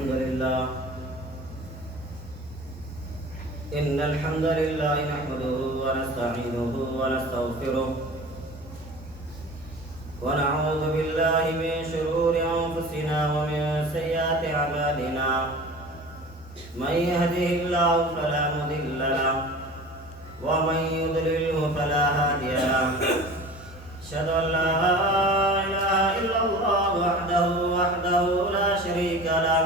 الحمد لله إن الحمد لله نحمده ونستعينه ونستغفره ونعوذ بالله من شرور أنفسنا ومن سيئات أعمالنا من يهده الله فلا مضل له ومن يضلله فلا هادي له أشهد أن لا إله إلا الله وحده لا شريك له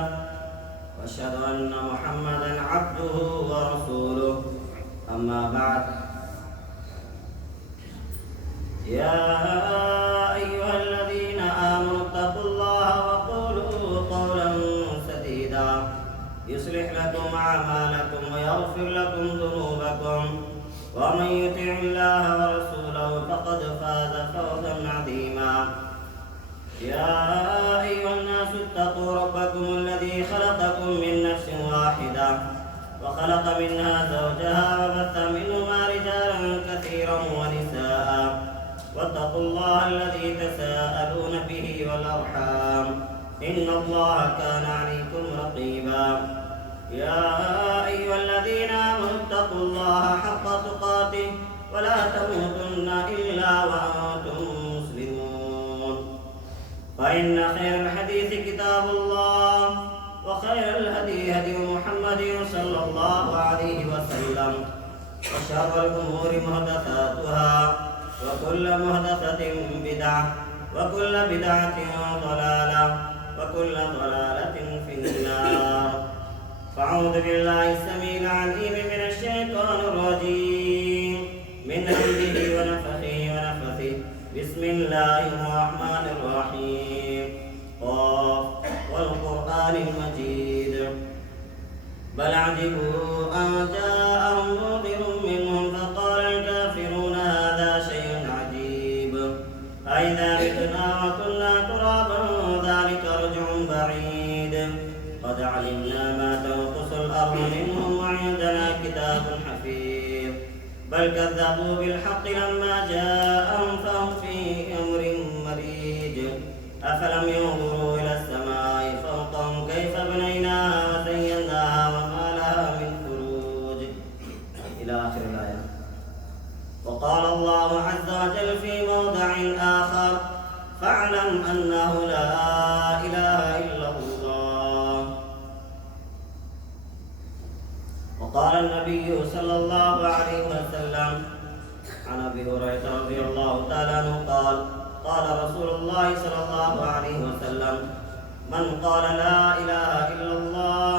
وأشهد أن محمدا عبده ورسوله أما بعد يا أيها الذين آمنوا اتقوا الله وقولوا قولا سديدا يصلح لكم أعمالكم ويغفر لكم ذنوبكم ومن يطع الله ورسوله فقد فاز فوزا عظيما يا أيها الناس اتقوا ربكم الذي خلقكم من نفس واحدة وخلق منها زوجها وبث منهما رجالا كثيرا ونساء واتقوا الله الذي تساءلون به والأرحام إن الله كان عليكم رقيبا يا أيها الذين آمنوا اتقوا الله حق تقاته ولا تموتن إلا وأنتم مسلمون فإن خير الحديث كتاب الله وخير الهدي هدي محمد صلى الله عليه وسلم وشر الأمور محدثاتها وكل محدثة بدعة وكل بدعة ضلالة وكل ضلالة في النار فأعوذ بالله السميع العليم من الشيطان الرجيم من همزه ونفخه ونفثه بسم الله الرحمن الرحيم قاف والقرآن المجيد بل عجبوا أن جاءهم منذر منهم فقال الكافرون هذا شيء عجيب أئذا متنا وكنا ترابا ذلك رجع بعيد قد علمنا ما تنقص الأرض منهم وعندنا كتاب حفيظ بل كذبوا بالحق لما جاءهم فهم في أمر مريج أفلم ينظروا إلى السماء فوقهم كيف بنيناها وزيناها وما لها من فروج إلى آخر الآية. وقال الله عز وجل في موضع آخر فاعلم أنه لا إله إلا الله. وقال النبي صلى الله عليه وسلم عن أبي هريرة رضي الله تعالى عنه قال قال رسول الله صلى الله عليه وسلم من قال لا إله إلا الله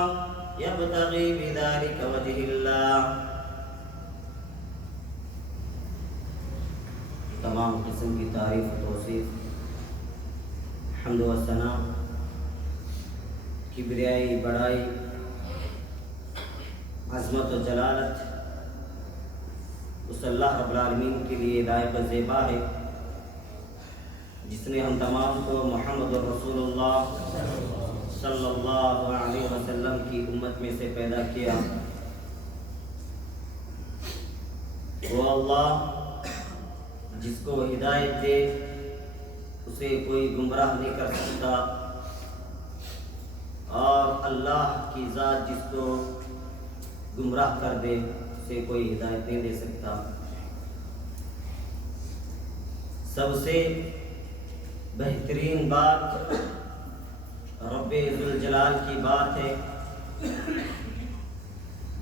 يبتغي بذلك وجه الله. تمام قسم کی تعریف و توصیف حمد و ثنا کبریائی بڑائی عظمت و جلالت اس اللہ رب العالمین کے لیے لائق و زیبا ہے جس نے ہم تمام کو محمد رسول اللہ صلی اللہ علیہ وسلم کی امت میں سے پیدا کیا. وہ اللہ جس کو ہدایت دے اسے کوئی گمراہ نہیں کر سکتا اور اللہ کی ذات جس کو گمراہ کر دے اسے کوئی ہدایت نہیں دے سکتا. سب سے بہترین بات رب ذوالجلال کی بات ہے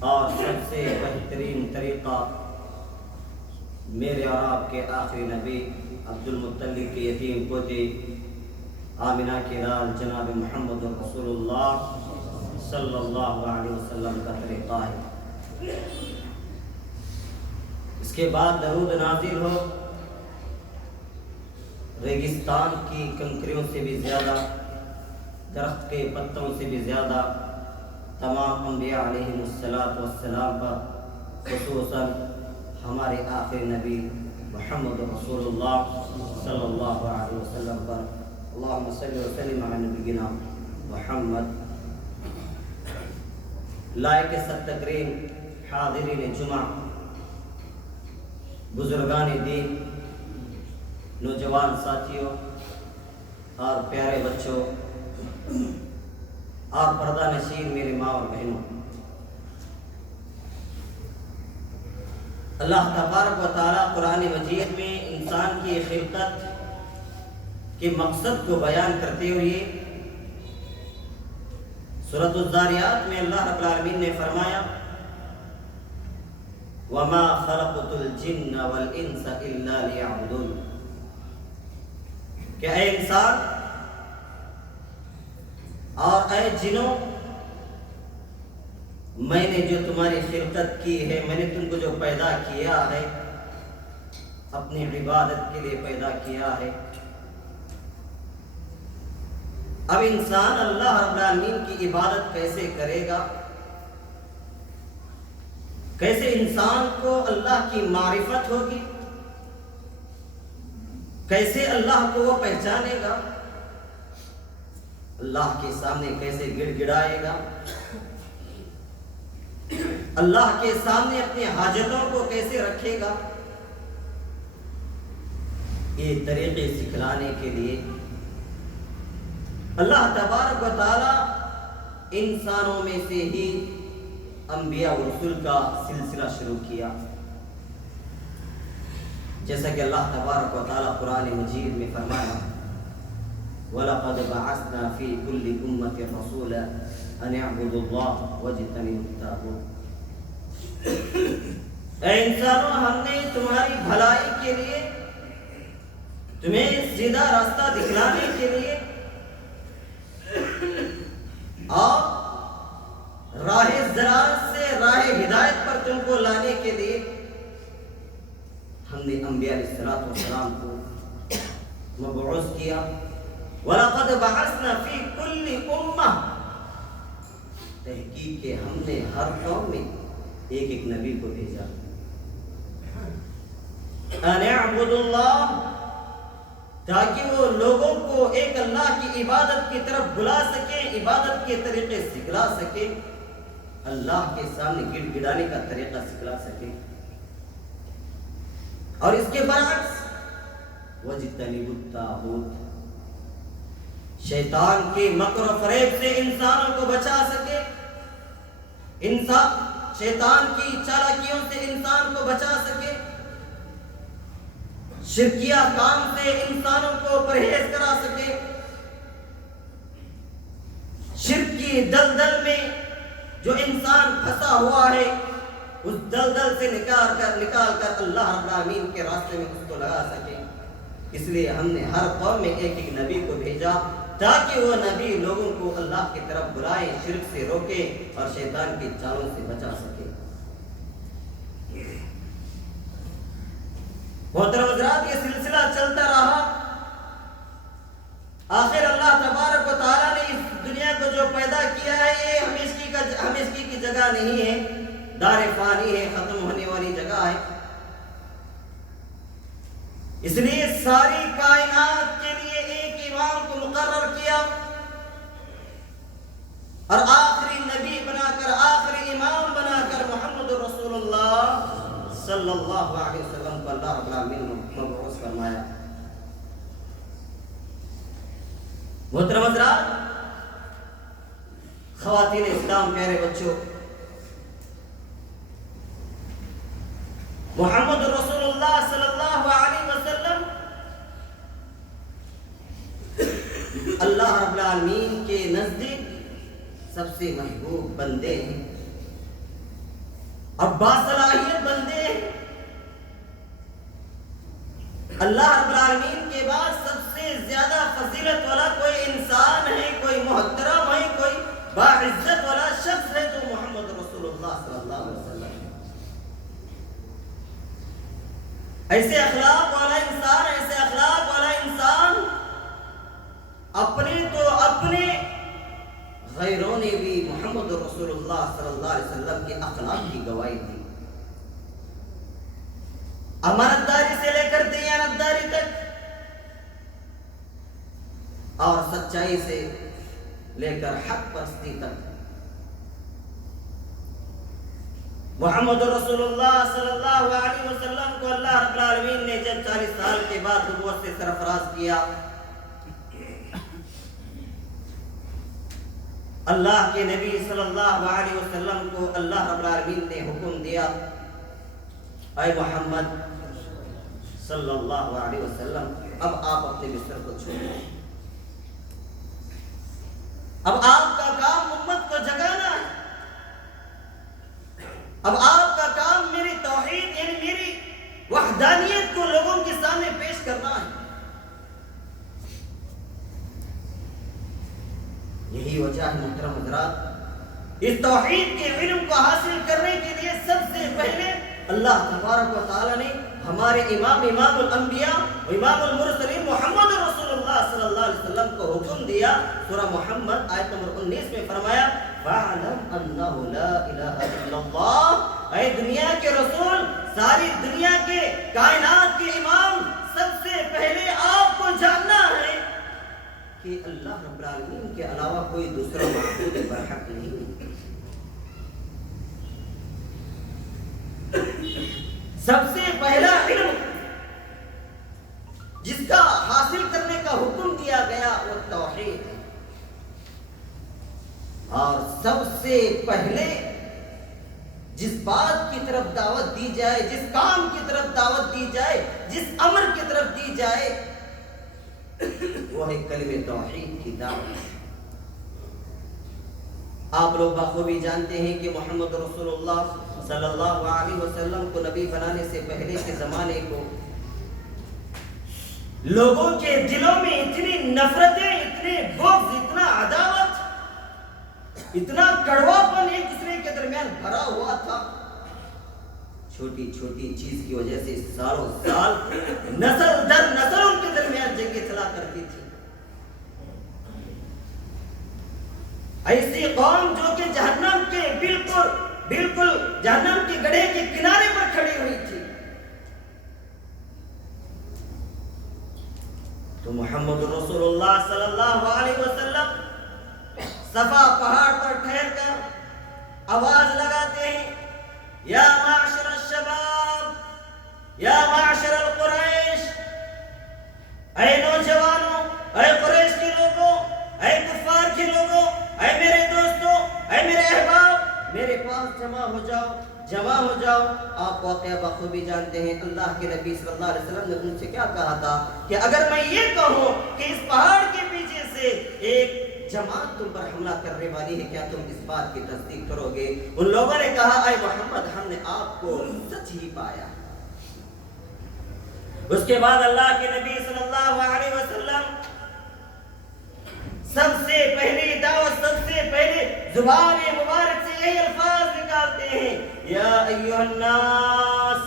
اور سب سے بہترین طریقہ میرے اور آپ کے آخری نبی عبد المطلب کے یتیم پوتے آمنہ کے لال جناب محمد رسول اللہ صلی اللہ علیہ وسلم کا طریقہ ہے. اس کے بعد درود نازل ہو ریگستان کی کنکریوں سے بھی زیادہ درخت کے پتوں سے بھی زیادہ تمام انبیاء علیہم السلام پر خصوصاً ہمارے آخری نبی محمد رسول اللہ صلی اللہ علیہ وسلم پر اللہم صلی وسلم علی نبینا محمد. لائق ست تکریم حاضرین جمعہ بزرگان دین نوجوان ساتھیوں اور پیارے بچوں اور پردہ نشین میرے ماں اور بہنوں، اللہ تبارک و تعالیٰ قرآن مجید میں انسان کی خلقت کے مقصد کو بیان کرتے ہوئے سورۃ الذاریات میں اللہ رب العالمین نے فرمایا وَمَا خَلَقْتُ الْجِنَّ وَالْإِنسَ إِلَّا لِيَعْبُدُونَ، کہ اے انسان اور اے جنوں، میں نے جو تمہاری خلقت کی ہے، میں نے تم کو جو پیدا کیا ہے، اپنی عبادت کے لیے پیدا کیا ہے۔ اب انسان اللہ رب العالمین کی عبادت کیسے کرے گا؟ کیسے انسان کو اللہ کی معرفت ہوگی؟ کیسے اللہ کو وہ پہچانے گا؟ اللہ کے سامنے کیسے گڑ گڑائے گا؟ اللہ کے سامنے اپنی حاجتوں کو کیسے رکھے گا؟ یہ طریقے سکھلانے کے لیے اللہ تبارک و تعالی انسانوں میں سے ہی انبیاء و رسول کا سلسلہ شروع کیا، جیسا کہ اللہ تبارک و تعالی قرآن مجید میں فرمایا وَلَقَدْ بَعَثْنَا فِي كُلِّ أُمَّةٍ رَسُولًا أَنِ اعْبُدُوا اللَّهَ وَاجْتَنِبُوا الطَّاغُوتَ۔ اے انسانوں، ہم نے تمہاری بھلائی کے لیے، تمہیں سیدھا راستہ دکھلانے کے لیے اور راہ ضلالت سے راہ ہدایت پر تم کو لانے کے لیے ہم نے انبیاء علیہ السلام کو مبعوث کیا۔ وَلَقَدْ بَعَثْنَا فِي كُلِّ أُمَّةٍ، تحقیق کہ ہم نے ہر قوم میں ایک ایک نبی کو بھیجا۔ أَنِ اعْبُدُوا اللَّهَ، تاکہ وہ لوگوں کو ایک اللہ کی عبادت کی طرف بلا سکے، عبادت کے طریقے سکھلا سکے، اللہ کے سامنے گڑ گڑانے کا طریقہ سکھلا سکے۔ اور اس کے برعکس وَاجْتَنِبُوا الطَّاغُوتَ، شیطان کے مکر و فریب سے انسانوں کو بچا سکے، شیطان کی چالاکیوں سے انسان کو بچا سکے، شرکیہ کام سے انسانوں کو پرہیز کرا سکے، شرک کی دلدل میں جو انسان پھنسا ہوا ہے اس دلدل سے نکال کر اللہ رب العالمین کے راستے میں اس کو لگا سکے۔ اس لیے ہم نے ہر قوم میں ایک ایک نبی کو بھیجا تاکہ وہ نبی لوگوں کو اللہ کی طرف بلائے، شرک سے روکے اور شیطان کی چالوں سے بچا سکے۔ محترم حضرات، یہ سلسلہ چلتا رہا، آخر اللہ تبارک و تعالیٰ نے اس دنیا کو جو پیدا کیا ہے یہ ہمیشگی کی جگہ نہیں ہے، دار فانی ہے، ختم ہونے والی جگہ ہے۔ اس لیے ساری کائنات کے لیے ایک امام کو مقرر کیا اور آخری نبی بنا کر، آخری امام بنا کر محمد رسول اللہ صلی اللہ علیہ وسلم کو اللہ رب العالمین نے مبعوث فرمایا۔ محترم حضرات، خواتین اسلام، پیارے بچوں، محمد رسول اللہ صلی اللہ علیہ وسلم اللہ رب العالمین کے نزدیک سب سے محبوب بندے ہیں اور باصلاحیت بندے ہیں۔ اللہ رب العالمین کے بعد سب سے زیادہ فضیلت والا کوئی انسان ہے، کوئی محترم ہے، کوئی باعزت والا شخص ہے تو محمد رسول اللہ صلی اللہ علیہ وسلم ہے۔ ایسے اخلاق والا انسان، ایسے اخلاق والا انسان اپنے غیروں نے بھی محمد رسول اللہ صلی اللہ علیہ وسلم کے اخلاق کی گواہی دی۔ امانت داری سے لے کر دیانت داری تک اور سچائی سے لے کر حق پرستی تک محمد رسول اللہ صلی اللہ علیہ وسلم کو اللہ رب العالمین نے جب 40 سال کے بعد نبوت سے سرفراز کیا اللہ کے نبی صلی اللہ علیہ وسلم کو اللہ رب العالمین نے حکم دیا، اے محمد صلی اللہ علیہ وسلم اب آپ اپنے بستر کو چھوڑیں، اب آپ کا کام امت کو جگانا ہے، اب آپ کا کام میری توحید یعنی میری وحدانیت کو لوگوں کے سامنے پیش کرنا ہے۔ یہی وجہ ہے محترم حضرات، اس توحید کے علم کو حاصل کرنے کے لیے سب سے پہلے اللہ تبارک و تعالی نے ہمارے امام الانبیاء و امام المرسلین محمد رسول اللہ صلی اللہ علیہ وسلم کو حکم دیا۔ سورہ محمد آیت نمبر 19 میں فرمایا فَاعْلَمْ أَنَّهُ لَا إِلَهَ إِلَّا اللَّهُ، اے دنیا کے رسول، ساری دنیا کے کائنات کے امام، سب سے پہلے آپ کو جاننا ہے کہ اللہ رب العالمین کے علاوہ کوئی دوسرا معبود برحق نہیں۔ سب سے پہلا علم جس کا حاصل کرنے کا حکم دیا گیا وہ توحید ہے، اور سب سے پہلے جس بات کی طرف دعوت دی جائے، جس کام کی طرف دعوت دی جائے، جس امر کی طرف دی جائے، وہ ہے کلمہ توحید کی دعوت۔ آپ لوگ بخوبی جانتے ہیں کہ محمد رسول اللہ صلی اللہ علیہ وسلم کو نبی بنانے سے پہلے کے زمانے کو لوگوں کے دلوں میں اتنی نفرتیں، اتنے بغض، اتنا عداوت، اتنا کڑواپن ایک دوسرے کے درمیان بھرا ہوا تھا۔ چھوٹی چھوٹی چیز کی وجہ سے سالوں سال نسل در نسل ان کے درمیان جنگیں چلا کرتی تھی۔ ایسی قوم جو کہ جہنم کے بالکل جہنم کے گڑھے کے کنارے پر کھڑی ہوئی تھی، تو محمد رسول اللہ صلی اللہ علیہ وسلم صفا پہاڑ پر ٹھہر کر آواز لگاتے ہیں، یا معاشر الشباب، یا معاشر القریش، اے نوجوانوں، اے قریش کے لوگوں، اے کفار کے لوگوں، اے میرے دوستوں، اے میرے احباب، میرے پاس جمع ہو جاؤ۔ آپ واقعہ بخوبی جانتے ہیں، اللہ کے نبی صلی اللہ علیہ وسلم نے ان سے کیا کہا تھا کہ اگر میں یہ کہوں کہ اس پہاڑ کے پیچھے سے ایک جماعت تم پر حملہ کرنے والی ہے، کیا تم اس بات کی تصدیق کرو گے؟ ان لوگوں نے کہا اے محمد، ہم نے آپ کو سچ ہی پایا۔ اس کے بعد اللہ کے نبی صلی اللہ علیہ وسلم سب سے پہلی دعوت، سب سے پہلے زبان مبارک سے یہی الفاظ نکالتے ہیں، یا ایھا الناس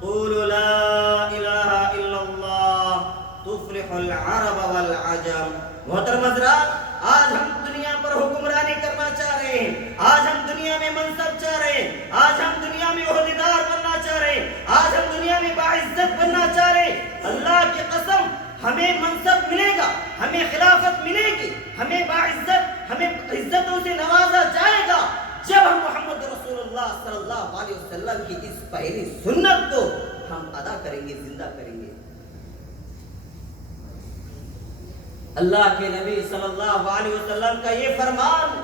قولوا لا الہ الا اللہ تفلح العرب والعجم۔ محترم حضرات، آج ہم دنیا پر حکمرانی کرنا چاہ رہے ہیں، آج ہم دنیا میں منصب چاہ رہے ہیں، آج ہم دنیا میں عہدیدار بننا چاہ رہے ہیں، آج ہم دنیا میں باعزت بننا چاہ رہے ہیں۔ اللہ کی قسم، ہمیں منصب ملے گا، ہمیں خلافت ملے گی، ہمیں باعزت، ہمیں عزتوں سے نوازا جائے گا جب ہم محمد رسول اللہ صلی اللہ علیہ وسلم کی اس پہلی سنت کو ہم ادا کریں گے، زندہ کریں گے۔ اللہ کے نبی صلی اللہ علیہ وسلم کا یہ فرمان،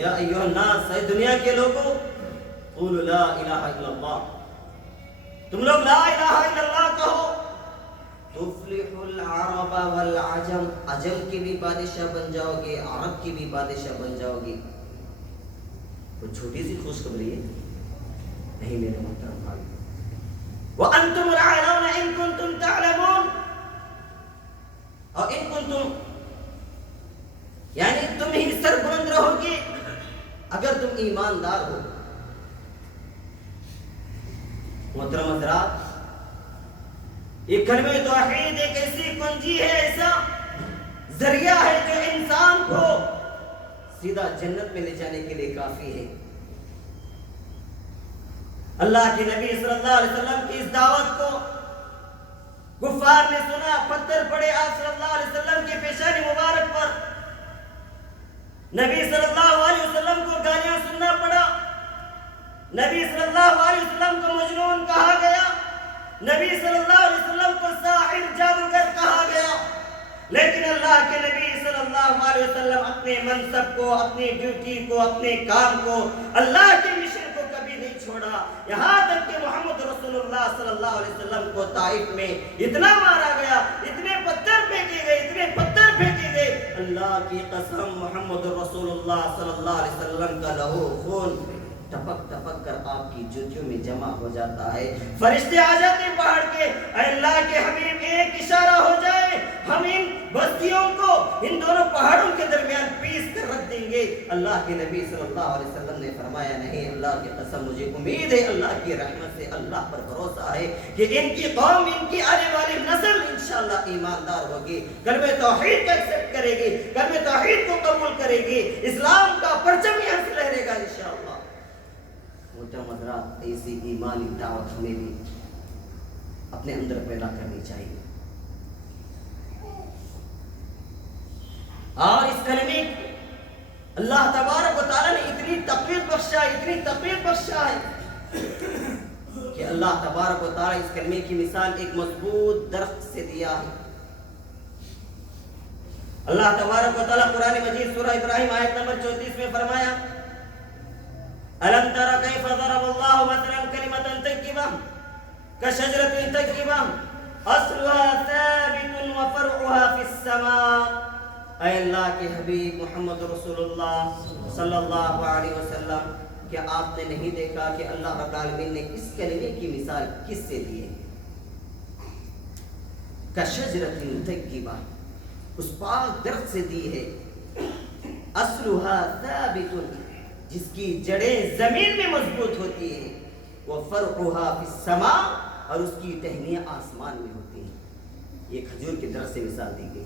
یا ایھا الناس، اے دنیا کے لوگوں، قولوا لا الہ الا اللہ، تم لوگ لا الہ الا اللہ کہو، تفلح العرب والعجم، عجم کی بھی بادشاہ بن جاؤ گے، عرب کی بھی بادشاہ بن جاؤ گے۔ کوئی چھوٹی سی خوشخبری ہے نہیں میرے محترم بھائی، وَأَنْتُمُ الْأَعْلَوْنَ إِن كُنتُمْ تَعْلَمُونَ، اور ان کنتم یعنی تم ہی سر بلند رہو گے اگر تم ایماندار ہو۔ محترم حضرات، یہ کلمہ توحید ایک ایسی کنجی ہے، ایسا ذریعہ ہے جو انسان کو سیدھا جنت میں لے جانے کے لیے کافی ہے۔ اللہ کے نبی صلی اللہ علیہ وسلم کی اس دعوت کو کفار نے سنا، پتھر پڑے آپ صلی اللہ علیہ وسلم کے پیشانی مبارک پر، نبی صلی اللہ علیہ وسلم کو گالیاں سننا پڑا، نبی صلی اللہ علیہ وسلم کو مجنون کہا گیا، نبی صلی اللہ علیہ وسلم کو ساحر جادوگر کہا گیا، لیکن اللہ کے نبی صلی اللہ اللہ علیہ وسلم اپنے منصب کو، اپنی ڈیوٹی کو، اپنے کام کو، اللہ کے مشن کو کبھی نہیں چھوڑا، یہاں تک کہ محمد رسول اللہ صلی اللہ علیہ وسلم کو طائف میں اتنا مارا گیا، اتنے پتھر پھینکے گئے، اتنے پتھر پھینکے گئے، اللہ کی قسم محمد رسول اللہ صلی اللہ علیہ وسلم کا لہو خون ٹپک ٹپک کر آپ کی جوتیوں میں جمع ہو جاتا ہے۔ فرشتے آ جاتے ہیں پہاڑ کے، اے اللہ کے حبیب ایک اشارہ ہو جائے، ہم ان بستیوں کو ان دونوں پہاڑوں کے درمیان پیس کر رکھ دیں گے۔ اللہ کے نبی صلی اللہ علیہ وسلم نے فرمایا نہیں، اللہ کی قسم مجھے امید ہے، اللہ کی رحمت سے، اللہ پر بھروسہ ہے کہ ان کی قوم، ان کی آنے والی نسل انشاءاللہ ایماندار ہوگی، کلمہ توحید کو ایکسپٹ کرے گی، کلمہ توحید کو قبول کرے گی، اسلام کا پرچم یہاں سے لہرے گا انشاءاللہ۔ محترم حضرات، ایسی ایمانی دعوت ہمیں بھی اپنے اندر پیدا کرنی چاہیے، اور اس کلمے اللہ تبارک و تعالیٰ نے اتنی تقویت بخشا، اتنی تقویت بخشا ہے کہ اللہ تبارک و تعالیٰ اس کلمے کی مثال ایک مضبوط درخت سے دیا ہے۔ اللہ تبارک و تعالیٰ قرآن مجید سورہ ابراہیم آیت نمبر 34 میں فرمایا، أَلَمْ تَرَ كَيْفَ ضَرَبَ اللَّهُ مَثَلًا كَلِمَةً طَيِّبَةً كَشَجَرَةٍ طَيِّبَةٍ أَصْلُهَا ثَابِتٌ وَفَرْعُهَا فِي السَّمَاءِ۔ اے اللہ کے حبیب محمد رسول اللہ صلی اللہ علیہ وسلم، کیا آپ نے نہیں دیکھا کہ اللہ رب العالمین نے اس کلمے کی مثال کس سے دی ہے؟ كَشَجَرَةٍ طَيِّبَةٍ، اس پاک درخت سے دی ہے، أَصْلُهَا ثَابِتٌ، جس کی جڑیں زمین میں مضبوط ہوتی ہیں، وَفَرْعُهَا فِي السَّمَاءِ، اور اس کی ٹہنیاں آسمان میں ہوتی ہیں۔ یہ کھجور کی درخت سے مثال دی گئی۔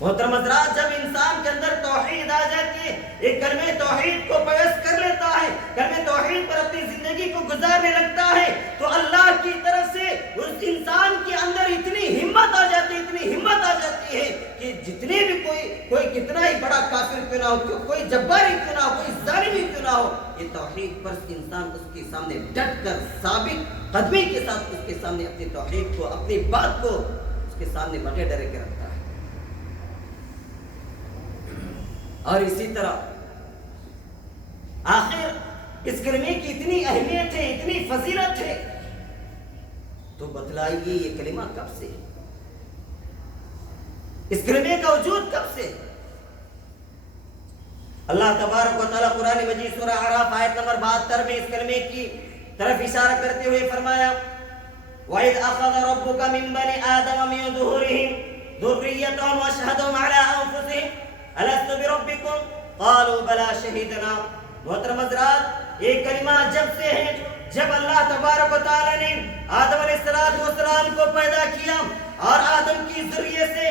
محترم حضرات، جب انسان کے اندر توحید آ جاتی ہے، ایک کلمہ توحید کو پیش کر لیتا ہے، کلمہ توحید پر اپنی زندگی کو گزارنے لگتا ہے، تو اللہ کی طرف سے اس انسان کے اندر اتنی ہمت آ جاتی ہے، اتنی ہمت آ جاتی ہے کہ جتنے بھی کوئی کتنا ہی بڑا کافر کیوں نہ ہو، کوئی جبار ہی کیوں نہ ہو، کوئی ظالم ہی کیوں نہ ہو، یہ توحید پر انسان اس کے سامنے ڈٹ کر ثابت قدمی کے ساتھ اس کے سامنے اپنی توحید کو، اپنی بات کو اس کے سامنے بٹے ڈرے کے رکھتا ہے۔ اور اسی طرح آخر اس کلمے کی اتنی اہمیت ہے، اتنی فضیلت ہے، تو بتلائیے یہ کلمہ کب سے، اس کلمے کا وجود کب سے؟ اللہ تبارک و تعالیٰ قرآن مجید سورہ اعراف آیت نمبر 72 میں اس کلمے کی طرف اشارہ کرتے ہوئے فرمایا، وَإِذْ أَخَذَ رَبُّكَ مِنْ بَنِي آدَمَ مِنْ ظُهُورِهِمْ ذُرِّيَّتَهُمْ وَأَشْهَدَهُمْ عَلَىٰ أَنفُسِهِمْ أَلَسْتُ بِرَبِّكُمْ قَالُوا بَلَىٰ شَهِدْنَا۔ محترم حضرات، یہ کلمہ جب سے ہے جب اللہ تبارک و تعالیٰ نے آدم علیہ السلام کو پیدا کیا اور آدم کی ذریعے سے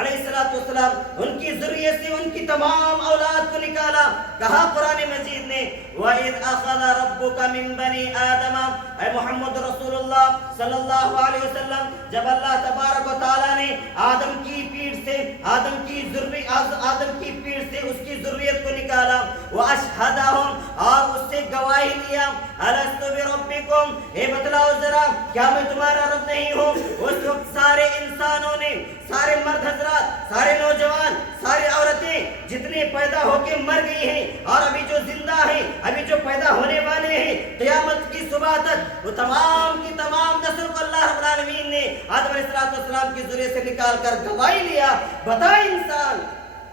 علیہ السلام ان کی ذریعے سے ان کی تمام اولاد کو نکالا، کہا قرآن مجید نے، وَإِذْ أَخَذَ رَبُّكَ مِنْ بَنِي آدَمَ، اے محمد رسول اللہ صلی اللہ علیہ وسلم، جب اللہ تبارک و تعالیٰ نے آدم کی پیٹ سے آدم کی پیٹ سے اس کی ذریت کو نکالا، وَأَشْهَدَهُمْ، اور اس سے گواہی لیا، أَلَسْتُ بِرَبِّكُمْ، اے بتلاؤ ذرا کیا میں تمہارا رب نہیں ہوں؟ اس وقت سارے انسانوں نے، سارے مرد حضرات، سارے نوجوان، ساری عورتیں جتنے پیدا ہو کے مر گئی ہیں اور ابھی جو زندہ ہیں، ابھی جو پیدا ہونے والے ہیں، قیامت کی صبح تک وہ تمام کی تمام نسل کو اللہ رب العالمین نے آدم علیہ السلام کی ذریعے سے نکال کر گواہی لیا، بتا انسان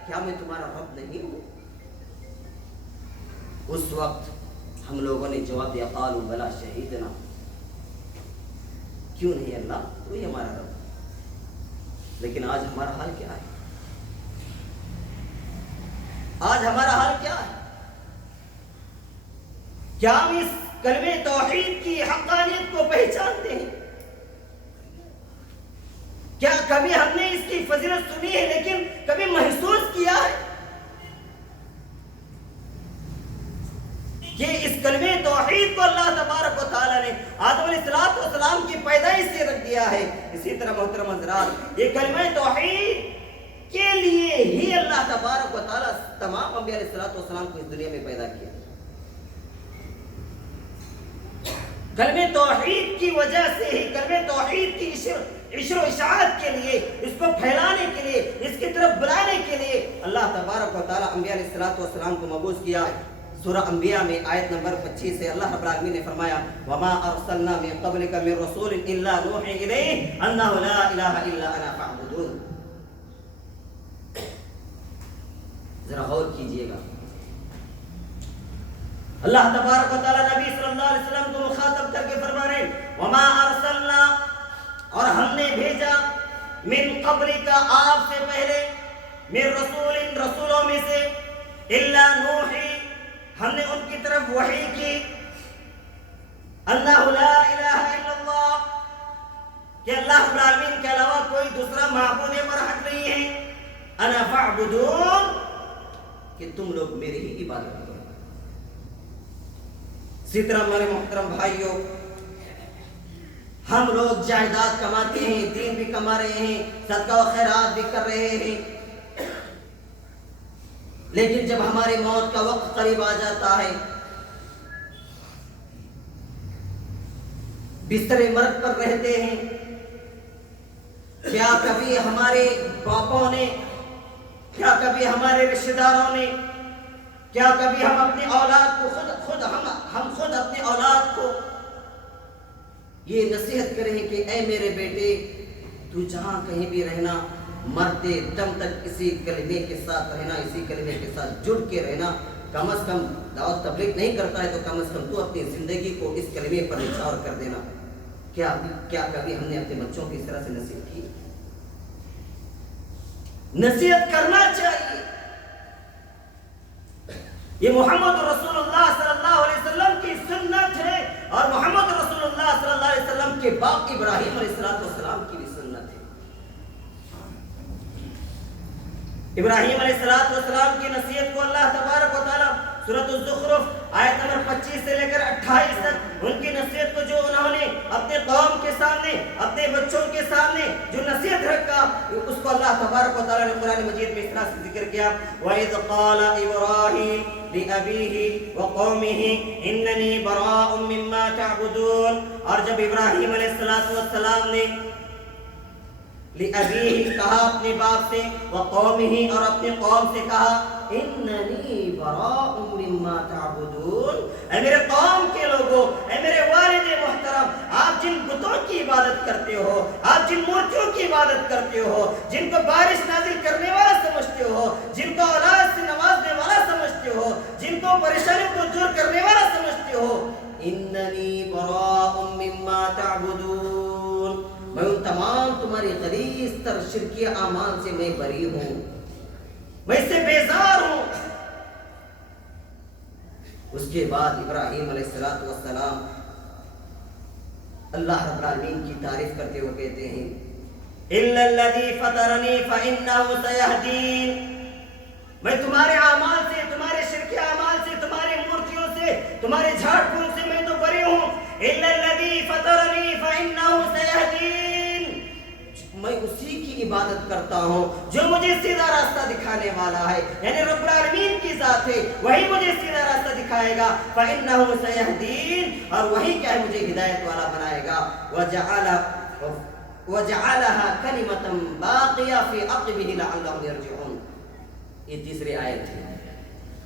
کیا میں تمہارا رب نہیں ہوں؟ اس وقت ہم لوگوں نے جواب دیا، قالوا بلا شہیدنا، کیوں نہیں اللہ، تو ہی ہمارا رب۔ لیکن آج ہمارا حال کیا ہے؟ آج ہمارا حال کیا ہے؟ کیا ہم اس کلمہ توحید کی حقانیت کو پہچانتے ہیں؟ کیا کبھی ہم نے اس کی فضیلت سنی ہے لیکن کبھی محسوس کیا ہے کہ اس کلمہ توحید کو اللہ تبارک و تعالیٰ نے آدم علیہ السلام کی پیدائش سے رکھ دیا ہے؟ اسی طرح محترم حضرات، یہ کلمہ توحید کے لیے ہی اللہ تبارک و تعالیٰ تمام انبیاء علیہ السلام کو اس دنیا میں پیدا کیا۔ کلمہ توحید کی وجہ سے ہی، کلمہ توحید کی عشر و اشاعت کے لیے، اس کو پھیلانے کے لیے، اس کی طرف بلانے کے لیے اللہ تبارک و تعالیٰ انبیاء علیہ السلام کو مبعوث کیا۔ سورہ انبیاء میں آیت نمبر 25 سے اللہ رب العالمین نے فرمایا وَمَا أَرْسَلْنَا مِن قَبْلِكَ مِن رَّسُولٍ إِلَّا نُوحِي إِلَيْهِ أَنَّهُ لَا إِلَٰهَ إِلَّا أَنَا فَاعْبُدُونِ۔ ذرا غور کیجئے گا، اللہ تبارک و تعالیٰ نبی صلی اللہ علیہ وسلم کو مخاطب کر کے فرما رہے وَمَا أَرْسَلْنَا، اور ہم نے بھیجا من قبلک، آپ سے پہلے، من رسول، رسولوں میں سے، إِلَّا نُوحِي، ہم نے ان کی طرف وحی کی، انہ لا الہ الا اللہ، کہ اللہ رب العالمین کے علاوہ کوئی دوسرا معبود برحق نہیں ہے، انا فاعبدون، کہ تم لوگ میری ہی عبادت کرو۔ اسی طرح ہمارے محترم بھائیوں، ہم لوگ جائیداد کماتے ہیں، دین بھی کما رہے ہیں، صدقہ و خیرات بھی کر رہے ہیں، لیکن جب ہماری موت کا وقت قریب آ جاتا ہے، بستر مرگ پر رہتے ہیں، کیا کبھی ہمارے باپوں نے، کیا کبھی ہمارے رشتہ داروں نے، کیا کبھی ہم اپنی اولاد کو ہم خود اپنی اولاد کو یہ نصیحت کریں کہ اے میرے بیٹے، تو جہاں کہیں بھی رہنا، مرتے دم تک اسی کلمے کے ساتھ رہنا، اسی کلمے کے ساتھ جڑ کے رہنا، کم از کم دعوت تبلیغ نہیں کرتا ہے تو کم از کم تو اپنی زندگی کو اس کلمے پر نچھاور کر دینا۔ کیا کبھی ہم نے اپنے بچوں کی اس طرح سے نصیحت کی؟ نصیحت کرنا چاہیے۔ یہ محمد رسول اللہ صلی اللہ علیہ وسلم کی سنت ہے، اور محمد رسول اللہ صلی اللہ علیہ وسلم کے باپ ابراہیم علیہ السلام کی بھی سنت ہے۔ ابراہیم علیہ السلام کی نصیحت کو اللہ تبارک و تعالیٰ سورۃ الزخرف آیت نمبر 25 سے لے کر 28 تک ان کی نصیحت کو جو انہوں نے اپنے قوم کے سامنے، اپنے بچوں کے سامنے جو نصیحت رکھا، اس کو اللہ تبارک و تعالیٰ نے قرآن مجید میں اس طرح سے ذکر کیا وَإِذْ قَالَ إِبْرَاهِيمُ لِأَبِيهِ وَقَوْمِهِ إِنَّنِي بَرَاءٌ مِّمَّا تَعْبُدُونَ، اور جب ابراہیم علیہ السلام نے لِأَبِيهِ کہا اپنے باپ سے، وَقَوْمِهِ اور اپنے قوم سے کہا اِنَّنِي بَرَاءٌ مِّمَّا تَعْبُدُونَ، اے میرے قوم کے لوگوں، اے میرے والد محترم، آپ جن بتوں کی عبادت کرتے ہو، آپ جن مورتیوں کی عبادت کرتے ہو، جن کو بارش نازل کرنے والا سمجھتے ہو، جن کو اولاد سے نوازنے والا سمجھتے ہو، جن کو پریشانیوں کو دور کرنے والا سمجھتے ہو، اِنَّنِي بَرَاءٌ مِّمَّا تَعْبُدُونَ، میں ان تمام تمہاری غلیظ تر شرکی اعمال سے میں بری ہوں، میں اس سے بیزار ہوں۔ اس کے بعد ابراہیم علیہ السلام اللہ رب العالمین کی تعریف کرتے ہوئے کہتے ہیں إِلَّا الَّذِي فَطَرَنِي فَإِنَّهُ سَيَهْدِينِ، میں تمہارے اعمال سے، تمہارے شرکی اعمال سے، تمہاری مورتیوں سے، تمہارے جھاڑ پھونک سے میں تو بری ہوں۔ إِلَّا الَّذِي فَطَرَنِي فَإِنَّهُ سَيَهْدِينِ، میں اسی کی عبادت کرتا ہوں جو مجھے سیدھا راستہ دکھانے والا ہے، یعنی رب العالمین کی ذات ہے، وہی مجھے سیدھا راستہ دکھائے گا، فَإِنَّهُ سَيَهْدِينِ، اور وہی کیا ہے مجھے ہدایت والا بنائے گا، وَجَعَلَهَا كَلِمَةً بَاقِيَةً فِي عَقِبِهِ لَعَلَّهُمْ يَرْجِعُونَ، یہ تیسری آیت ہے۔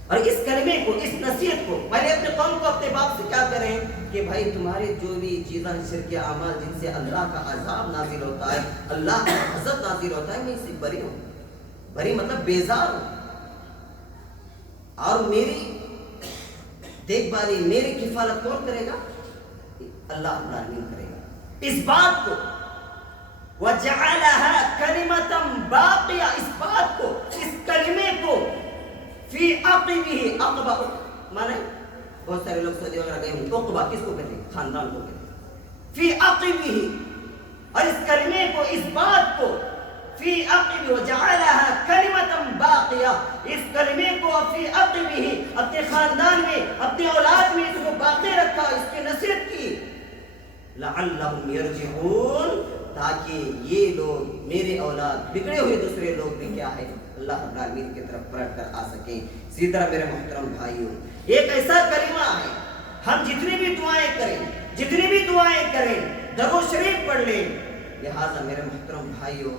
اور اس کلمے کو، اس نصیحت کو پہلے اپنے قوم کو، اپنے باپ سے کیا کریں کہ بھائی تمہارے جو بھی چیزیں شرک اعمال جن سے اللہ کا عذاب نازل ہوتا ہے، اللہ کا غضب نازل ہوتا ہے، میں اس سے بری ہوں، بری مطلب بیزار ہوں، اور میری دیکھ بھالی، میری کفالت کون کرے گا؟ اللہ رب العالمین کرے گا۔ اس بات کو وَجَعَلَهَا كَلِمَةً بَاقِيَةً، اس بات کو، اس کلمے کو، فی عقبہ، عقبہ مانے بہت سارے لوگ سعودی وغیرہ گئے ہیں، عقبہ کس کو کہتے ہیں؟ خاندان کو کہتے ہیں، فی عقبہ، اور اس کلمے کو، اس بات کو، فی عقبہ وجعلها کلمۃ باقیہ، اس کلمے کو فی عقبہ، اپنے خاندان میں، اپنے اولاد میں اس کو باقی رکھا، اس کی نصیحت کی، لعلہم یرجعون، تاکہ یہ لوگ، میرے اولاد، بگڑے ہوئے دوسرے لوگ بھی کیا ہے، اللہ رب العالمین کی طرف پلٹ کر آ سکیں۔ اسی طرح میرے محترم بھائیوں، ایک ایسا کلمہ ہے، ہم جتنی بھی دعائیں کریں، جتنی بھی دعائیں کریں، درود شریف پڑھ لیں، لہٰذا میرے محترم بھائیوں،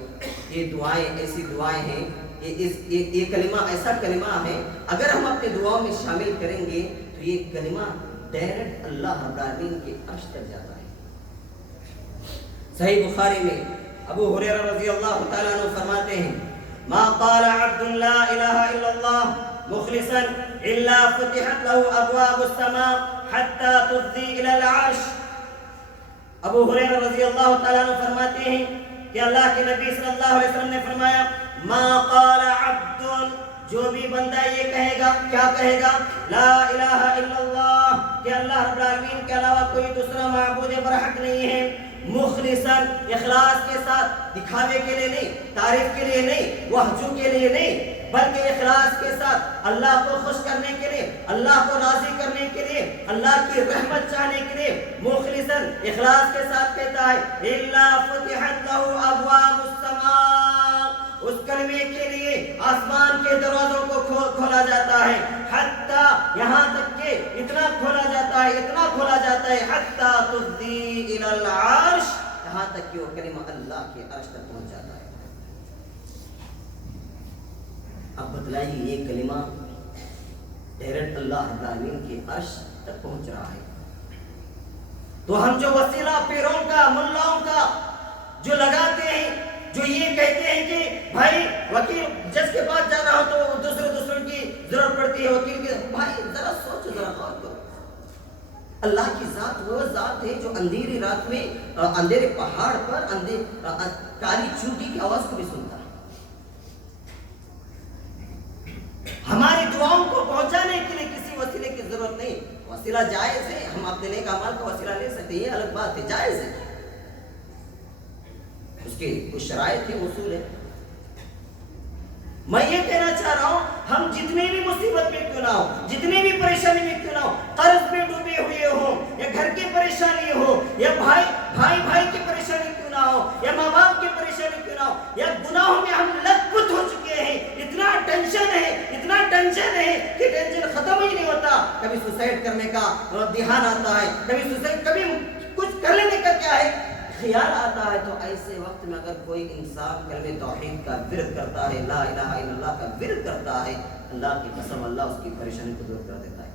یہ دعائیں ایسی دعائیں ہیں، یہ کلمہ ایسا کلمہ ہے، اگر ہم اپنے دعاؤں میں شامل کریں گے تو یہ کلمہ ڈائریکٹ اللہ رب العالمین کے عرش تک جاتا ہے۔ صحیح بخاری میں ابو ہریرہ رضی اللہ تعالیٰ عنہ فرماتے ہیں، ما قال عبد لا الہ الا اللہ مخلصا الا فتحت له ابواب السماء حتى تفضي الى العرش۔ ابو ہریرہ رضی اللہ تعالیٰ عنہ فرماتے ہیں کہ اللہ کے نبی صلی اللہ علیہ وسلم نے فرمایا، ما قال عبد، جو بھی بندہ یہ کہے گا، کیا کہے گا؟ لا الہ الا اللہ، کہ اللہ رب العالمین کے علاوہ کوئی دوسرا معبود برحق نہیں ہے، مخلصاً، اخلاص کے ساتھ، دکھاوے کے لیے نہیں، تعریف کے لیے نہیں، وحجو کے لیے نہیں، بلکہ اخلاص کے ساتھ اللہ کو خوش کرنے کے لیے، اللہ کو راضی کرنے کے لیے، اللہ کی رحمت چاہنے کے لیے، مخلصاً اخلاص کے ساتھ کہتا ہے، الا فتحت له ابواب السماء، اس کلمے کے لیے آسمان کے دروازوں کو کھولا جاتا ہے، حتیٰ، یہاں تک کہ اتنا کھولا جاتا ہے، اتنا کھولا جاتا ہے، حتیٰ تفضی الی العرش، یہاں تک کہ وہ کلمہ اللہ کے عرش تک پہنچ جاتا ہے۔ اب بتلائیے، یہ کلمہ ڈائریکٹ اللہ رب العالمین کے عرش تک پہنچ رہا ہے، تو ہم جو وسیلہ پیروں کا، ملاؤں کا جو لگاتے ہیں، جو یہ کہتے ہیں کہ بھائی وکیل جج کے پاس جا رہا ہو تو دوسروں کی ضرورت پڑتی ہے، وکیل کی، بھائی ذرا سوچو، ذرا غور کرو، اللہ کی ذات وہ ذات ہے جو اندھیری رات میں اندھیرے پہاڑ پر کالی چونٹی کی آواز کو بھی سنتا ہے۔ ہماری دعاؤں کو پہنچانے کے لیے کسی وسیلے کی ضرورت نہیں، وسیلہ جائز ہے، ہم اپنے نیک اعمال کا وسیلہ لے سکتے ہیں، یہ الگ بات ہے، جائز ہے، اس کے کچھ شرائط ہے، اصول ہے۔ میں یہ کہنا چاہ رہا ہوں، ہم جتنے بھی مصیبت میں کیوں نہ ہو، جتنے بھی پریشانی میں کیوں نہ ہو، قرض میں ڈوبے ہوئے ہو، یا گھر کی پریشانی ہو، یا بھائی کی پریشانی کیوں نہ ہو، یا ماں باپ کی پریشانی کیوں نہ ہو، یا گناہوں میں ہم لت پت ہو چکے ہیں، اتنا ٹینشن ہے کہ ٹینشن ختم ہی نہیں ہوتا، کبھی سوسائڈ کرنے کا دھیان آتا ہے، کبھی کچھ کر لینے کا کیا ہے خیال آتا ہے، تو ایسے وقت میں اگر کوئی انسان کلمہ توحید کا ورد کرتا ہے، لا الہ الا اللہ کا ورد کرتا ہے، اللہ کی قسم اللہ اس کی پریشانی کو دور کر دیتا ہے۔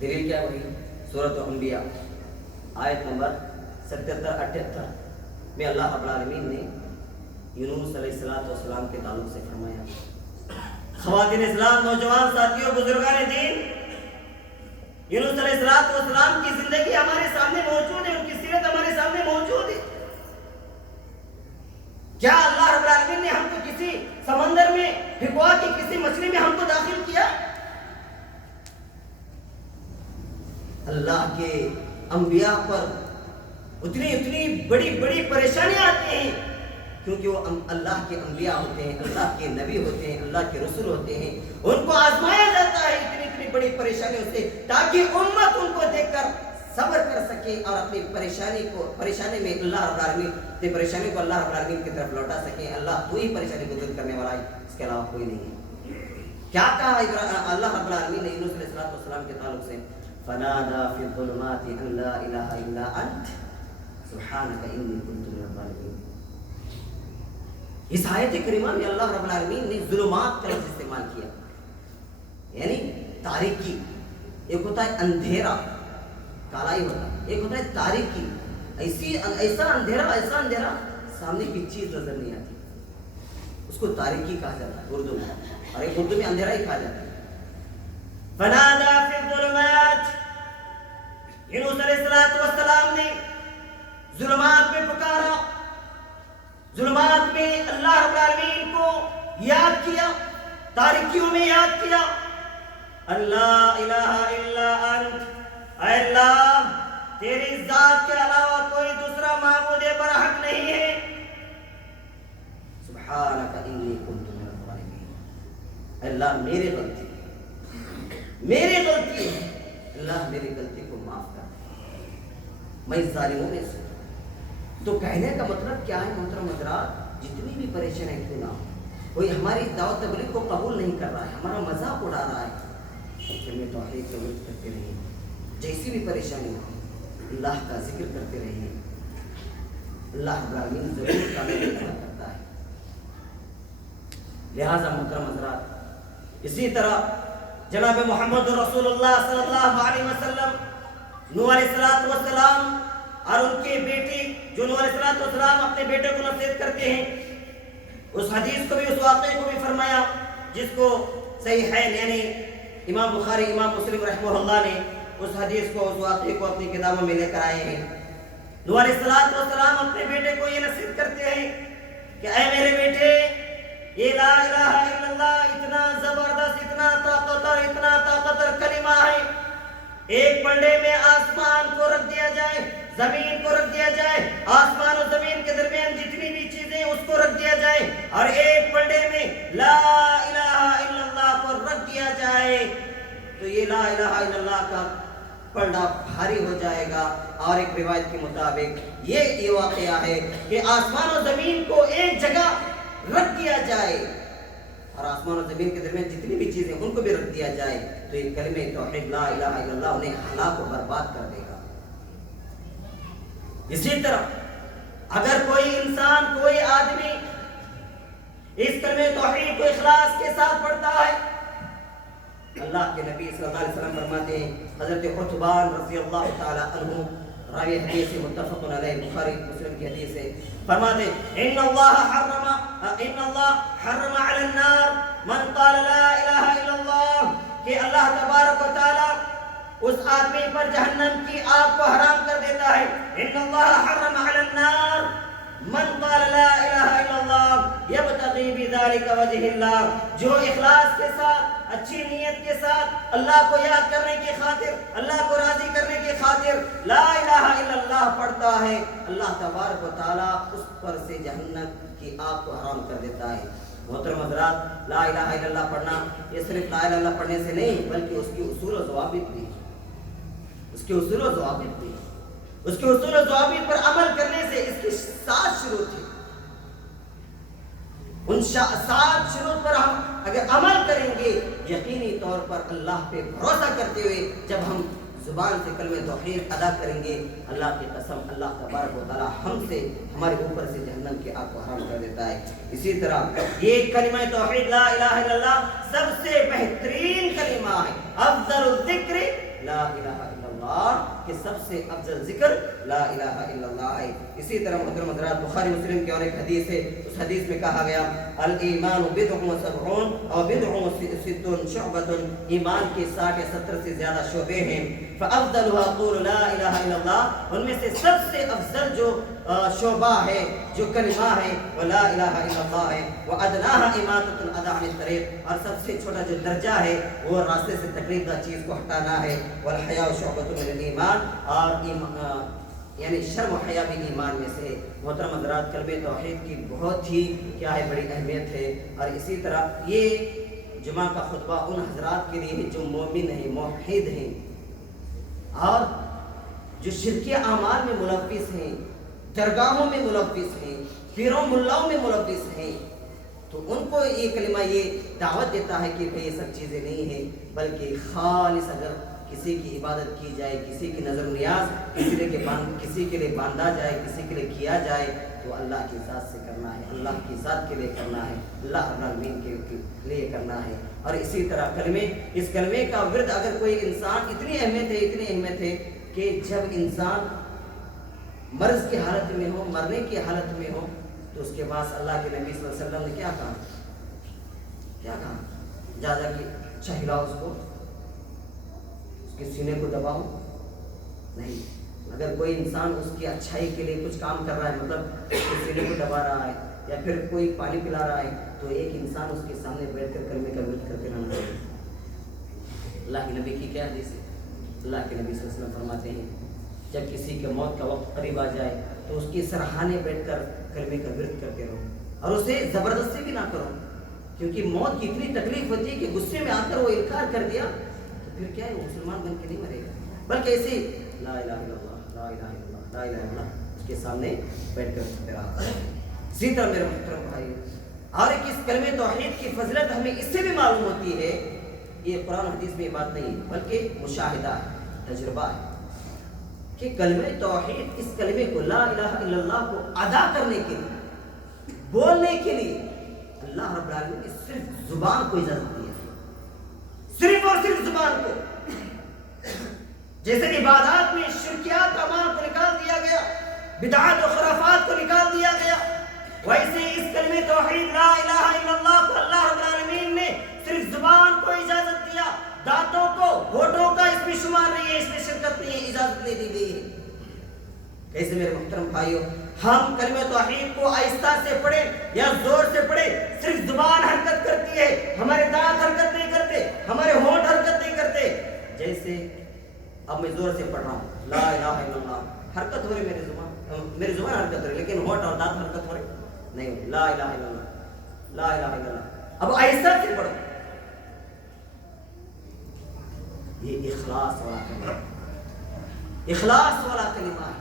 دلیل کیا ہوئی؟ سورۃ الانبیاء آیت نمبر 77-78 میں اللہ رب العالمین نے یونس علیہ السلام کے تعلق سے فرمایا، خواتین اسلام، نوجوان ساتھیوں، بزرگان دین، یونس علیہ السلام کی زندگی ہمارے سامنے موجود ہے، ان کی سیرت ہمارے سامنے موجود ہے۔ کیا اللہ رب العالمین نے ہم کو کسی سمندر میں ڈھکوا کے کسی مچھلی میں ہم کو داخل کیا؟ اللہ کے انبیاء پر اتنی بڑی پریشانیاں آتی ہیں، کیونکہ وہ اللہ کے انبیاء ہوتے ہیں، اللہ کے نبی ہوتے ہیں، اللہ کے رسول ہوتے ہیں، ان کو آزمایا جاتا ہے اتنی بڑی پریشانیوں سے، تاکہ امت ان کو دیکھ کر صبر کر سکے اور اپنی پریشانی میں اللہ رب العالمین کی پریشانی کو اللہ رب العالمین کی طرف لوٹا سکے۔ اللہ تو ہی پریشانی کو دور کرنے والا ہے، اس کے علاوہ کوئی نہیں ہے۔ کیا کہا اللہ رب العالمین نے یونس علیہ السلام کے تعلق سے؟ فنادى في الظلمات ان لا اله الا انت سبحانك اني كنت من الظالمين۔ اس آیت کریمہ میں اللہ رب العالمین نے ظلمات کا لفظ استعمال کیا، یعنی تاریکی، ایک ہوتا ہے اندھیرا، کالائی ہوتا ہے، ایک ہوتا ہے تاریکی، ایسا اندھیرا سامنے کی چیز نظر نہیں آتی، اس کو تاریکی کہا جاتا ہے اردو میں، اور ایک اردو میں اندھیرا ہی کہا جاتا ہے۔ فنادى في الظلمات، یونس علیہ السلام نے ظلمات میں پکارا، ظلمات میں اللہ رب العالمین کو یاد کیا، تاریکیوں میں یاد کیا، اللہ الہ الا انت، اے اللہ تیری ذات کے علاوہ کوئی دوسرا معبود برحق نہیں ہے، سبحانک انی کنت من الظالمین، اے اللہ میری غلطی ہے، اللہ میری غلطی کو معاف کر، میں ظالموں میں سے۔ تو کہنے کا مطلب کیا ہے محترم حضرات؟ جتنی بھی پریشانی کیوں نہ ہو، کوئی ہماری دعوت تبلیغ کو قبول نہیں کر رہا ہے، ہمارا مذاق اڑا رہا ہے، کلمہ توحید کا ورد کرتے رہیے، جیسی بھی پریشانی ہو اللہ کا ذکر کرتے رہیے، اللہ رب العالمین ضرور کامیابی عطا کرتا ہے۔ لہذا محترم حضرات، اسی طرح جناب محمد رسول اللہ صلی اللہ علیہ وسلم نوح علیہ السلام اور ان کے بیٹے جو نوح علیہ السلام اپنے بیٹے کو نصیحت کرتے ہیں، اس حدیث کو بھی، اس واقعے کو بھی فرمایا جس کو صحیحین یعنی امام بخاری امام مسلم رحمہ اللہ نے اس حدیث کو، اس واقعے کو اپنی کتابوں میں لے کر آئے ہیں۔ نوح علیہ السلام اپنے بیٹے کو یہ نصیحت کرتے ہیں کہ اے میرے بیٹے، یہ لا الہ الا اللہ اتنا زبردست، اتنا طاقتور کلمہ ہے، ایک پنڈے میں آسمان کو رکھ دیا جائے، زمین کو رکھ دیا جائے، آسمان اور زمین کے درمیان جتنی بھی چیزیں اس کو رکھ دیا جائے، اور ایک پنڈے میں لا الہ الا اللہ کو رکھ دیا جائے تو یہ لا الہ الا اللہ کا پڑھنا بھاری ہو جائے گا۔ اور ایک روایت کے مطابق یہ واقعہ ہے کہ آسمان اور زمین کو ایک جگہ رکھ دیا جائے اور آسمان اور زمین کے درمیان جتنی بھی چیزیں ان کو بھی رکھ دیا جائے تو یہ کلمہ توحید لا الہ الا اللہ انہیں ہلاک و برباد کر دے گا۔ اسی طرح اگر کوئی انسان، کوئی آدمی اس کلمہ توحید کو اخلاص کے ساتھ پڑھتا ہے، اللہ کے نبی صلی اللہ علیہ وسلم فرماتے ہیں، حضرت عتبان رضی اللہ تعالی عنہ راوی حدیث متفق علیہ، بخاری مسلم کی حدیث ہے، فرماتے ہیں ان اللہ حرم علی النار من قال لا الہ الا اللہ، کہ اللہ تبارک و تعالی اس آدمی پر جہنم کی آگ کو حرام کر دیتا ہے۔ ان اللہ حرم علی النار من قال لا الہ الا اللہ یبتغی بذلک وجہ اللہ، جو اخلاص کے ساتھ، اچھی نیت کے ساتھ، اللہ کو یاد کرنے کی خاطر، اللہ کو راضی کرنے کی خاطر لا الہ الا اللہ پڑھتا ہے، اللہ تبارک و تعالی اس پر سے جہنم کی آگ کو حرام کر دیتا ہے۔ محترم حضرات، لا الہ الا اللہ پڑھنا یہ صرف لا الہ الا اللہ پڑھنے سے نہیں بلکہ اس کی اصول و ضوابط بھی، اس کے اصول و ضوابط بھی، اس کے اصول و ضوابط پر عمل کرنے سے اس کی 7 شروط ہیں۔ ان 7 شروط پر ہم اگر عمل کریں گے، یقینی طور پر اللہ پہ بھروسہ کرتے ہوئے جب ہم زبان سے کلمہ توحید ادا کریں گے، اللہ کی قسم اللہ تبارک و تعالی ہم سے، ہمارے اوپر سے جہنم کی آگ کو حرام کر دیتا ہے۔ اسی طرح یہ کلمہ توحید لا الہ الا اللہ سب سے بہترین کلمہ ہے، افضل الذکر لا الہ الا اللہ، کہ سب سے افضل ذکر لا الہ الا اللہ ہے۔ اسی طرح محترم حضرات، بخاری مسلم کی اور ایک حدیث ہے، اس حدیث میں کہا گیا الایمان بضع و سبعون اور بضع و ست شعبۃ، ایمان کے 60 یا 70 سے زیادہ شعبے ہیں، فافضلها قول لا الہ الا اللہ، ان میں سے سب سے افضل جو شعبہ ہے، جو کلمہ ہے وہ لا الہ الا اللہ ہے، وادناها اماطۃ الاذى عن الطریق، اور سب سے چھوٹا جو درجہ ہے وہ راستے سے تکلیف دہ چیز کو ہٹانا ہے، والحیاء شعبۃ من الایمان، اور یعنی شرم و حیا بھی ایمان میں سے۔ محترم حضرات، کلمہ توحید کی بہت ہی کیا ہے بڑی اہمیت ہے، اور اسی طرح یہ جمعہ کا خطبہ ان حضرات کے لیے ہے جو مومن ہیں، موحد ہیں، اور جو شرکی اعمال میں ملوث ہیں، درگاہوں میں ملوث ہیں، پیروں ملاؤں میں ملوث ہیں، تو ان کو یہ کلمہ یہ دعوت دیتا ہے کہ یہ سب چیزیں نہیں ہیں، بلکہ خالص اگر کسی کی عبادت کی جائے، کسی کی نظر نیاز کسی کے لیے باندھا جائے، کسی کے لیے کیا جائے تو اللہ کی ذات سے کرنا ہے، اللہ کی ذات کے لیے کرنا ہے، اللہ رب العالمین کے لیے کرنا ہے۔ اور اسی طرح اس کلمے کا ورد اگر کوئی انسان، اتنی اہمیت ہے کہ جب انسان مرض کی حالت میں ہو، مرنے کی حالت میں ہو، تو اس کے بعد اللہ کے نبی صلی اللہ علیہ وسلم نے کیا کہا؟ جا کے چہلاؤ اس کو، اس کے سینے کو دباؤ؟ نہیں، اگر کوئی انسان اس کی اچھائی کے لیے کچھ کام کر رہا ہے، مطلب اس کے سینے کو دبا رہا ہے یا پھر کوئی پانی پلا رہا ہے، تو ایک انسان اس کے سامنے بیٹھ کر کلمے کا ورد کرتے رہنا چاہیے۔ اللہ کے نبی کی کیا حدیث ہے؟ اللہ کے نبی صلی اللہ علیہ وسلم فرماتے ہیں جب کسی کے موت کا وقت قریب آ جائے تو اس کے سرحانے بیٹھ کر کلمے کا ورد کرتے رہو، اور اسے زبردستی بھی نہ کرو، کیونکہ موت کی اتنی تکلیف ہوتی ہے کہ غصے میں آ کر وہ انکار کر دیا تو پھر کیا ہے، وہ مسلمان بن کے نہیں مرے گا، بلکہ ایسے لا الہ الا اللہ، لا الہ الا اللہ، لا الہ الا اللہ اس کے سامنے بیٹھ کر کرتے رہا۔ اسی طرح میرے محترم بھائی، اور ایک اس کلمہ توحید کی فضیلت ہمیں اس سے بھی معلوم ہوتی ہے، یہ قرآن حدیث میں بات نہیں بلکہ مشاہدہ ہے، تجربہ ہے۔ کہ کلمہ توحید، اس کلمے کو لا الہ الا اللہ کو ادا کرنے کے لیے، بولنے کے لیے اللہ رب العالمین نے صرف زبان کو اجازت دی ہے، صرف اور صرف زبان کو۔ جیسے عبادات میں شرکیات اعمال کو نکال دیا گیا، بدعات و خرافات کو نکال دیا گیا، ویسے اس کلمہ توحید لا الہ الا اللہ کو اللہ رب العالمین نے صرف زبان کو اجازت دیا، دانتوں کو، ہونٹوں کا اس میں شمار نہیں ہے، اس میں شرکت نہیں ہے، اجازت نہیں دی گئی ہے۔ کیسے میرے محترم بھائیوں، ہم کلمہ توحید کو آہستہ سے پڑھیں یا زور سے پڑھیں، صرف زبان حرکت کرتی ہے، ہمارے دانت حرکت نہیں کرتے، ہمارے ہونٹ حرکت نہیں کرتے۔ جیسے اب میں زور سے پڑھ رہا ہوں لا الہ الا اللہ، حرکت ہو رہی میری زبان حرکت ہو رہی، لیکن ہونٹ اور دانت حرکت ہو رہے نہیں، لا الہ الا اللہ، لا الہ الا اللہ۔ اب آہستہ سے پڑھو، یہ اخلاص والا کلمہ، اخلاص والا کلمہ ہے۔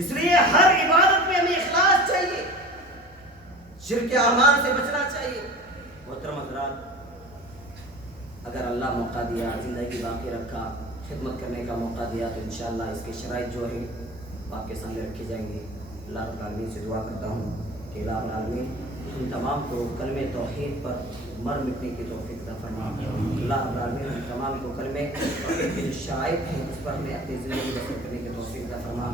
اس لیے ہر عبادت میں ہمیں اخلاص چاہیے، شرک اعمال سے بچنا چاہیے۔ محترم حضرات، اگر اللہ موقع دیا، زندگی باقی رکھا، خدمت کرنے کا موقع دیا، تو انشاءاللہ اس کے شرائط جو ہے آپ کے سامنے رکھی جائیں گے۔ اللہ رب العالمین سے دعا کرتا ہوں کہ اللہ رب العالمین ہم تمام کو کلمہ توحید پر مر مٹنے کی توفیق عطا فرما۔ اللہ رب العالمین ہم تمام کو کلمہ توحید کے جو شرائط ہیں اس پر ہمیں اپنی زندگی بسر کرنے کی توفیق عطا فرما۔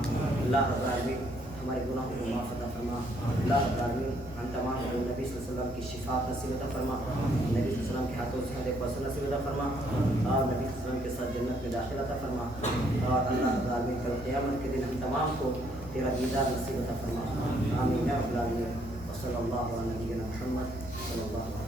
اللہ رب العالمین ہمارے گناہوں کو معاف عطا فرما۔ اللہ رب العالمین ہم تمام کو نبی صلی اللہ علیہ وسلم کی شفاعت نصیب عطا فرما، نبی صلی اللہ علیہ وسلم کے ہاتھوں سے ہدایت پسند نصیب عطا فرما، اور نبی صلی اللہ علیہ وسلم کے ساتھ جنت میں داخل عطا فرما، اور اللہ رب العالمین کل قیامت کے دن ہم تمام کو تیرا دیدار نصیب عطا فرما۔ آمین یا رب العالمین۔ وصلی اللہ علی نبینا محمد صلی اللہ علیہ وسلم۔